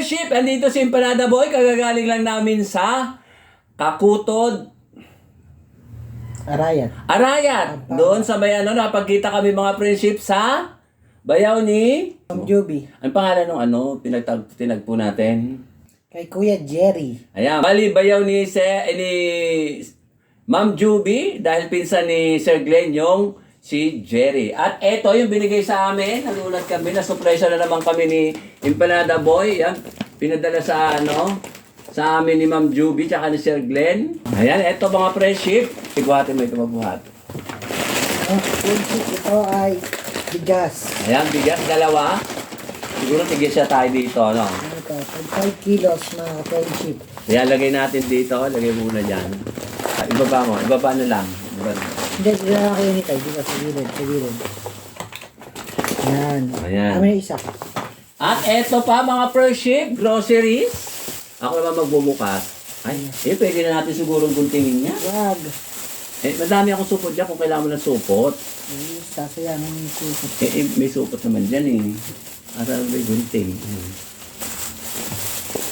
friendship, andito si Empanada Boy. Kagagaling lang namin sa Kakutod, Arayat. Doon sa may napagkita kami mga friendship sa bayaw ni Ma'am Juby. ang pangalan ng tinagpo natin. Kay Kuya Jerry. Ayan, bali bayaw ni Ma'am Juby dahil pinsan ni Sir Glenn yung si Jerry. At eto yung binigay sa amin. Nagulat kami, na-surprise na naman kami ni Empanada Boy. Yan, pinadala sa sa amin ni Ma'am Juby tsaka ni Sir Glenn. Ayan, eto mga friendship. Iguhatin mo ito mabuhat. Friendship, ito ay bigas. Ayan, bigas, dalawa. Siguro tigil siya tayo dito, no? Ito, 5 kilos mga friendship. Ayan, lagay natin dito. Lagay muna dyan. Ibaba mo. Ibaba na lang. Hindi, hindi na kayo nito. Di ba, sa gilid. Ayan. Kami isa. At eto pa mga friendship, groceries. Ako naman magbubukas. Ay, pwede na natin siguro guntingin niya. Wag. Madami akong supot dyan kung kailangan mo ng supot. Sasayangan yung supot. May supot naman dyan eh. Asa may gunting.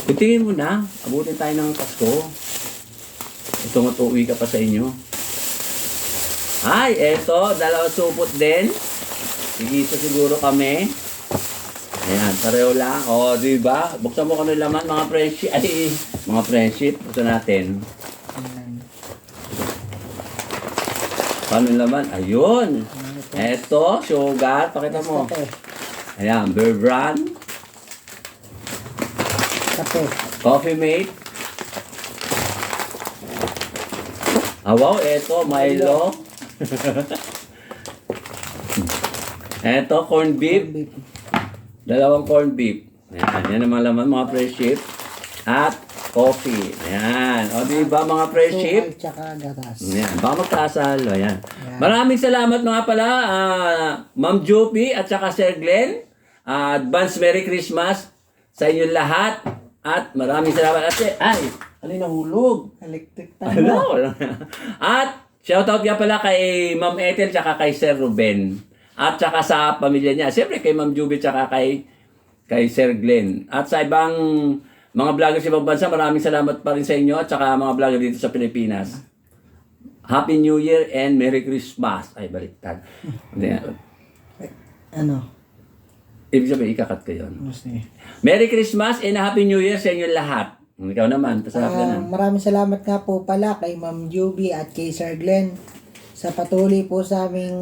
Guntingin mo na. Abutin tayo ng Pasko. Ito matuwi ka pa sa inyo. Ay, eto. Dalawang supot din. Igisa siguro kami. Ayan, pareho lang. O, diba? Buksan mo kami laman, mga friendship. Ay, mga friendship. Buksan natin. Ayan. Paano naman? Ayun. Eto, sugar. Pakita mo. Kape. Ayan, Bear Brand. Kape. Coffee Mate. Wow, eto, Milo. Eto, corned beef. Dalawang corned beef. Ayan, yan naman laman mga friendship. At coffee. Ayan. O, diba mga friendship? Sukal tsaka gatas. Ayan, baka magkasal. Ayan. Maraming salamat mga pala, Ma'am Juby at saka Sir Glenn. Advance Merry Christmas sa inyong lahat. At maraming salamat. Ay, ano yung nahulog? Electric tayo. At shoutout nga pala kay Ma'am Ethel tsaka kay Sir Ruben. At saka sa pamilya niya. Siyempre kay Ma'am Juby tsaka kay Sir Glenn. At sa ibang mga vlogger sa ibang bansa, maraming salamat pa rin sa inyo at saka mga vlogger dito sa Pilipinas. Happy New Year and Merry Christmas. Ay, baliktad. Ano? Ibig sabihin, ikakat ko yun. Merry Christmas and Happy New Year sa inyo lahat. Ikaw naman, pasarap ka na. Maraming salamat nga po pala kay Ma'am Juby at kay Sir Glenn sa patuloy po sa aming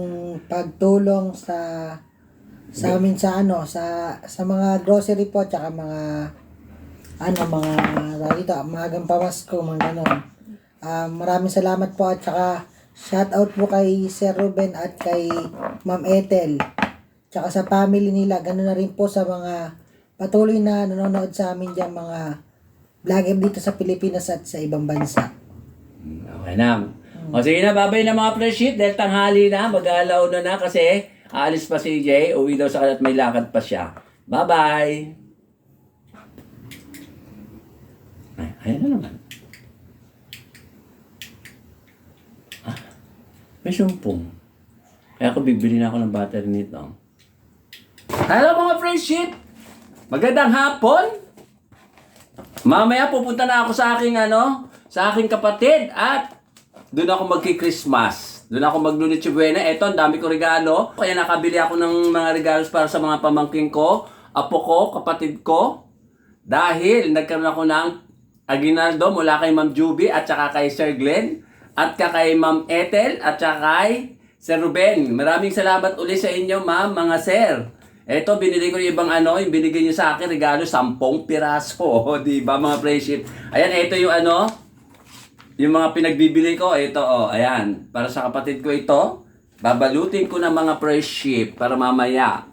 pagtulong sa amin sa sa mga grocery po tsaka mga magang pamasko, mga ganon. Maraming salamat po at saka shout out po kay Sir Ruben at kay Ma'am Ethel tsaka sa family nila. Ganon na rin po sa mga patuloy na nanonood sa amin dyan, mga vlogger dito sa Pilipinas at sa ibang bansa. Okay na. O sige na, babay na mga friendship dahil tanghali na, mag-aalaw na kasi aalis pa si Jay, uwi daw sa kanila at may lakad pa siya. Bye-bye! Ay, ayan na naman. May sumpong. Kaya ako bibili na ako ng battery nito. Hello mga friendship! Magandang hapon! Mamaya pupunta na ako sa aking kapatid at doon ako magki-Christmas. Doon ako maglunit Buena. Eto, ang dami ko regalo. Kaya nakabili ako ng mga regalos para sa mga pamangkin ko, apo ko, kapatid ko. Dahil nagkaroon ako ng aginaldo mula kay Ma'am Juby at saka kay Sir Glenn at kay Ma'am Ethel at saka kay Sir Ruben. Maraming salamat ulit sa inyo, ma'am, mga sir. Eto, binili ko yung ibang yung binigay niyo sa akin, regalo, 10 piraso. Diba, mga friendship? Ayan, eto yung yung mga pinagbibili ko, ito, ayan. Para sa kapatid ko ito, babalutin ko ng mga friendship para mamaya.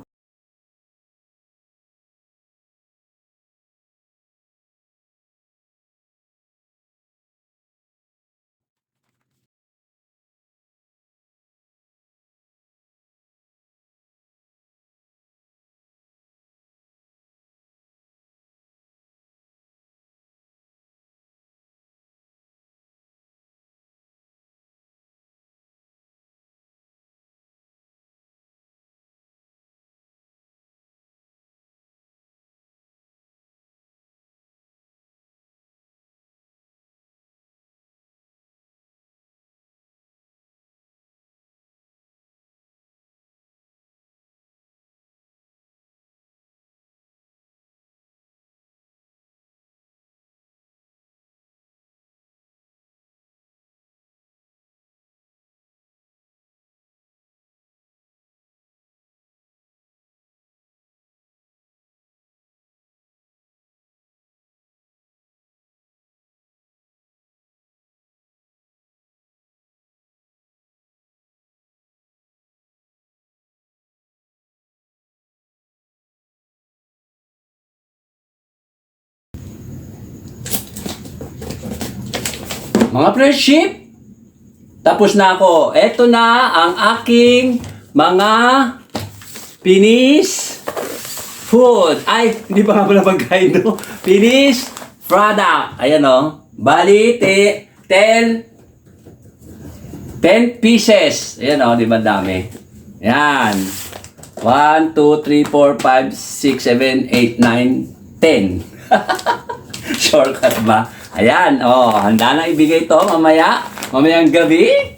Mga friendship, tapos na ako. Ito na ang aking mga finish food. Ay, hindi pa nga pala pagkain no? Finish product. Ayan o. Bali, 10 pieces. Ayan o, di ba dami? Yan. 1, 2, 3, 4, 5, 6, 7, 8, 9, 10. Shortcut ba? Ayan, handa na ibigay to mamaya. Mamayang gabi.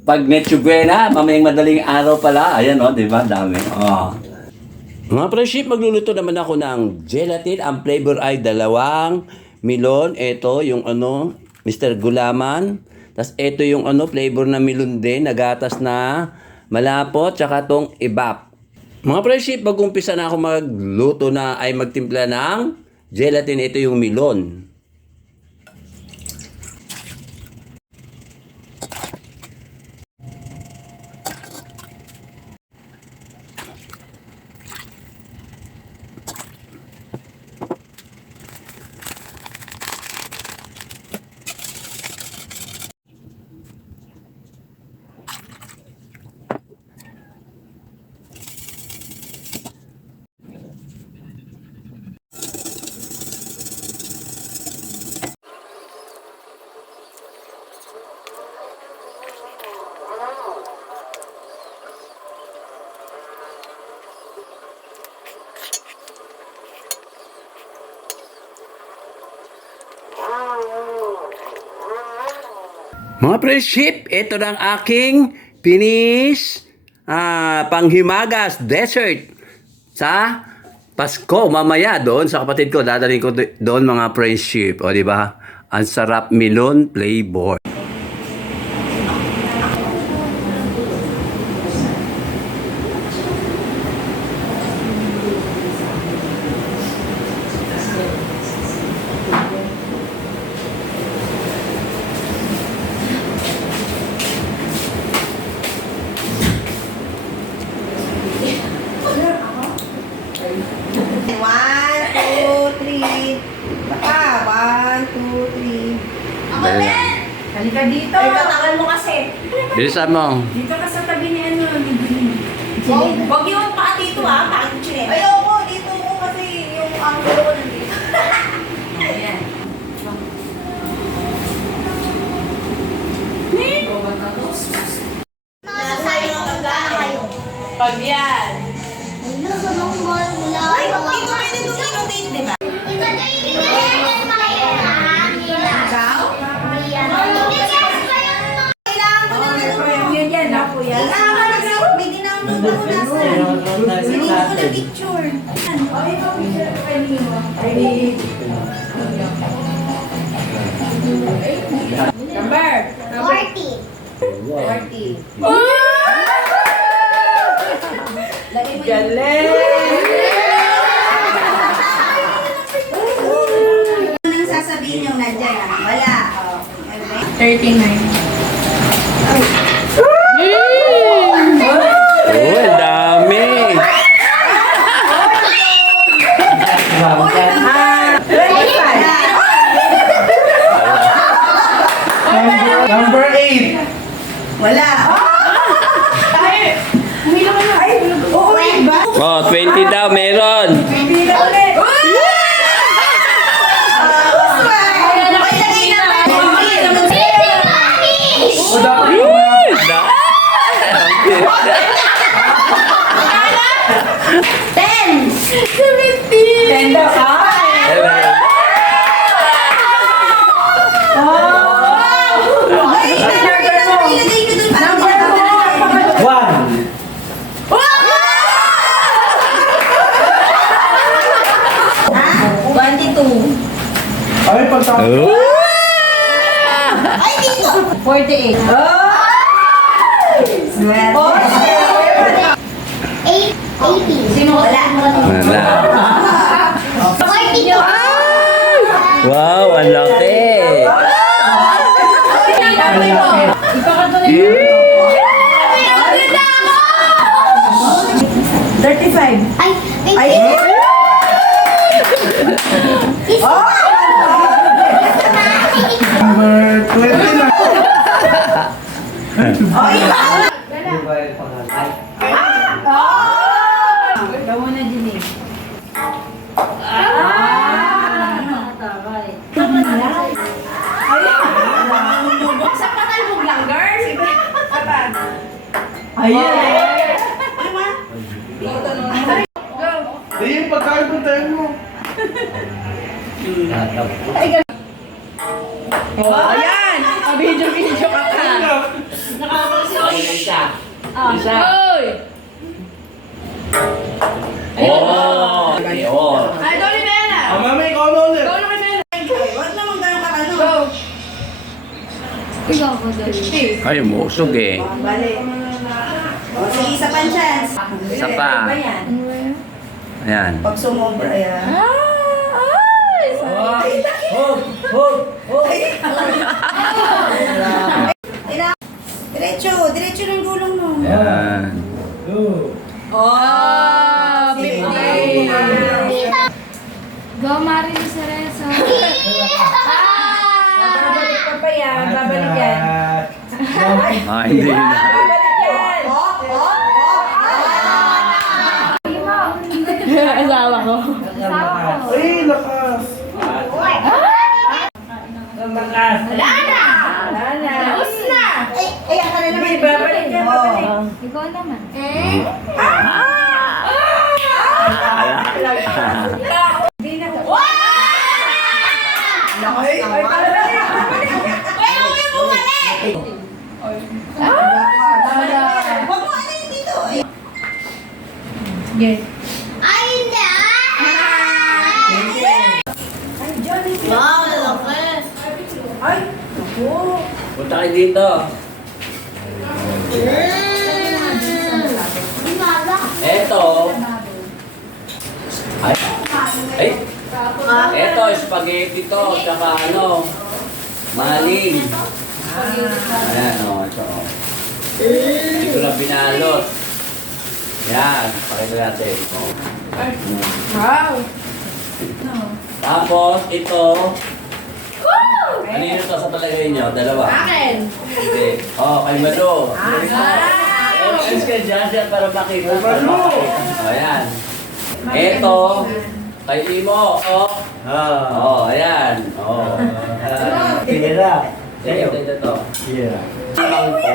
Pag Noche Buena, mamayang madaling araw pala. Ayan di ba? Dami. Mga friendship, magluluto naman ako ng gelatin. Ang flavor ay 2 melon. Ito yung Mr. Gulaman. Tapos ito yung flavor na melon din, nagatas na malapot, tsaka tong ibap. Mga friendship, mag-umpisa na ako magluto na ay magtimpla ng gelatin. Ito yung melon. Mga friendship, ito na ang aking finish panghimagas dessert sa Pasko. Mamaya doon sa kapatid ko, dadalhin ko doon mga friendship. O di ba? Ang sarap melon flavor. Halika dito. Ay, katangan mo kasi. Bilisan mo. Dito ka sa tabi ni ni Jeline. Huwag yung paa dito paa ng Jeline. Ayoko, dito ko kasi yung angulo ko nandito. Ayan. Pag yan. Ay, hindi mo rin ito kinodate, di ba? May dinamdam ako nasa. Hindi ko na picture. Okay, picture ko kanino. Number 40. 40. Lagay mo galing! Anong sasabihin yung nandyan wala. 39. Oh, dami. Number 8. Wala. Ay! Umilang na. Ay! Oo, ba? 20 daw, meron. Hindi na ulit. O dapat ay pagtapos. Ay, dito! 48. Sino wala? Wala. 42. Wow, ang laki. Number 20. Hindi, yung pagkain ko tayo mo. Ayan! Video ka ka. Isa. Isa. Oh! Ayun. Ay, Dolly Bella! Mama, ikaw na ulit. Dolly Bella! Huwag naman ganun ka ano. Go! Ikaw ko Dolly. Ay, musog eh. Balik. O, sige, isa pang chance. Isa pa. Ba yan? Ano ba yun? Ayan. Pag sumobra yan. Diretso, diretso ng gulong mo. Ayan. Oh, 50. Go Marilyn Cerezo. Babalik ka pa yan, babalik yan. Ah, hindi na. Babalik yan. Asawa ko. Ay, lakas. Wala na. Naus na. Ay, ka na naman. Babalik yan, babalik. Ikaw naman. Hindi na. Ay, babalik. Ay, uwi mo balik. Huwag mo ano yun dito. Yes. Ay, hindi. Wow, lalaki. Ay, ako. Punta kayo dito. Eto. Ay. Ay. Eto, spaghetti to. Tsaka ano. Maling. Ayan, o. Ito. Hindi ko lang binalot. Yan. Pakita natin. Wow. Tapos, ito. Kanino to sa palagay nyo? Dalawa. Akin. Hindi. Oh, kay Mado. Ayos ka dyan, dyan para makita. Para makita. O, yan. Ito, kay Timo. Oh, ayan. Oh. Pira. Ito, ito. Pira. Bangko.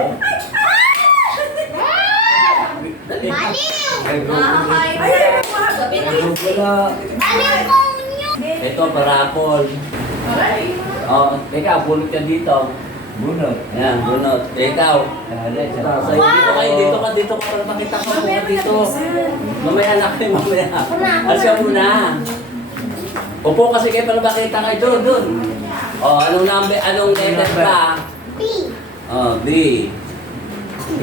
Ito, parapol. Oh, ikaw, bunot ka dito. Bunot. Ayan, bunot. Ikaw. Dito ka para makita ko muna dito. Mamaya na kayo, mamaya. Asya muna. Upo kasi kayo para makita kayo doon. Oh, anong letter ka? B. Oh, B.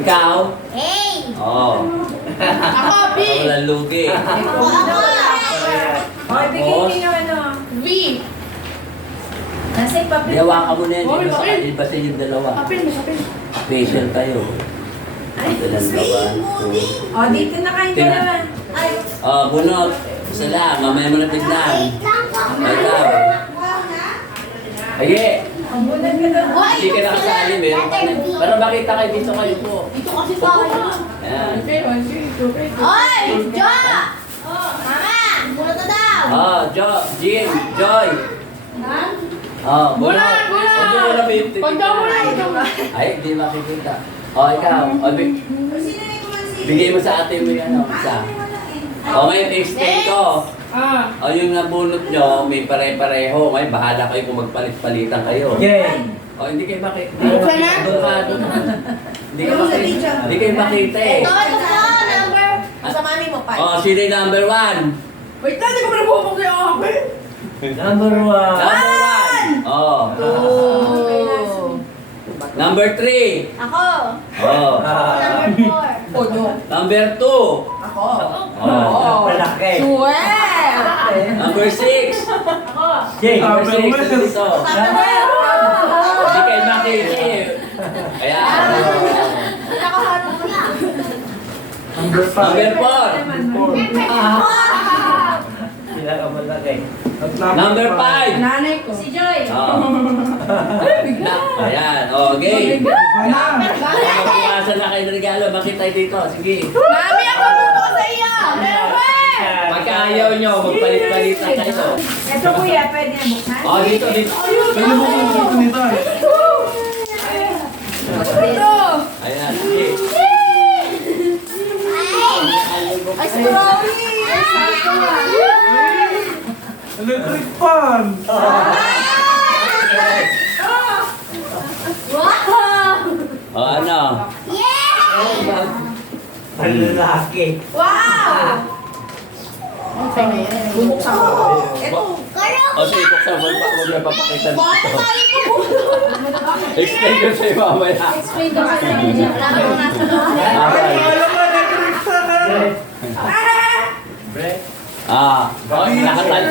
Ikaw? A. Oh. Ako, B. Walang lugi. Ako. Ay, bigyan niyo ano. V. Nasa yung papel. Yawa ka muna yan. Iba sa yung dalawa. Papel. Facial kayo. Ay, Ilan ba ba? Two. O, dito na kayo Tingnan. dalawa. Ay, Oh, bunot. Isa lang. Mamaya mo na tignan. Ikaw. Sige. ang bulan ka daw. Hindi ka nakasali. Meron ka na. Para makita kayo dito kayo po. Dito kasi sa akin. Ayan. Oy! Jo! Mama! Muna to daw! Oh, Jim, Joy. Oh, bunot. Huwag mo muna 50. Ay, hindi makikita. Oh, ikaw. Oh, bigay mo sa ate mo yan. Isa. O ngayon, explain ko. O yung nabunot nyo, may pare-pareho. Ngayon, bahala kayo kung magpalit-palitan kayo. O hindi kayo makita. Doon ka. Hindi kayo makita. Hindi kayo makita eh. Ito po, number... Sa mami mo pa. O, sino yung number 1? Wait lang, hindi ko pa nabubog yung ako. Number 1. Number 1. O. Number 3. Ako! O. Number 4. Number 2. Ako. O. Palaki. Swear! Number 6. Ako! Number 6. Dito. Hindi kayo makita eh. Kaya. Nakaharap ko na. Number 5. Number 4. Pinakamalaki. Number 5. Nanay ko. Si Joy! Ayan. O, game. Ano? Magpuwasan na kayo ng regalo. Bakit tayo dito? Sige. Mami, ako bubuo sa iyo! Pagka ayaw nyo, magpalit-palitan kayo. Ito kuya, pwede na buksan? O, dito, dito. Pwede mo kung gusto nito eh. Ito! Ayan, sige. Electric fan! Wow! O ano? Yeah! Ang lalaki. Wow! O sige, buksan mo. Huwag na papakita dito. Explain ko sa'yo mamaya. Explain ko sa inyo. Wala akong nasa loob. Okay. Alam mo, electric fan ha?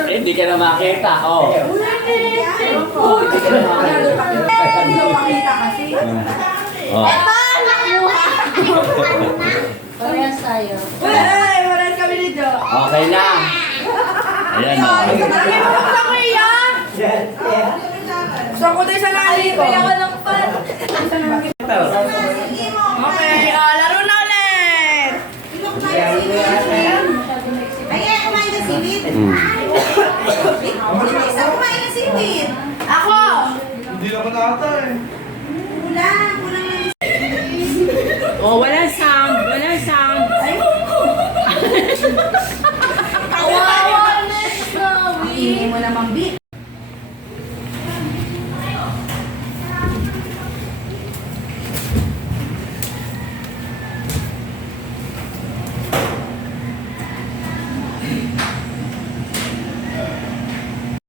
Hindi ka na makita. Oh. Hindi ka na makita. Hindi ko makita kasi. Oh. Parehas tayo. Ay, wala kami dito. Okay na. Ayan o. Lagi mo sa kuya. So, ako tayo sa nani ko. Kaya walang pan. Okay, laro na ulit. Ayan, kumain na sipit. Isa kumain na sipit. Ako. Hindi naman ata eh.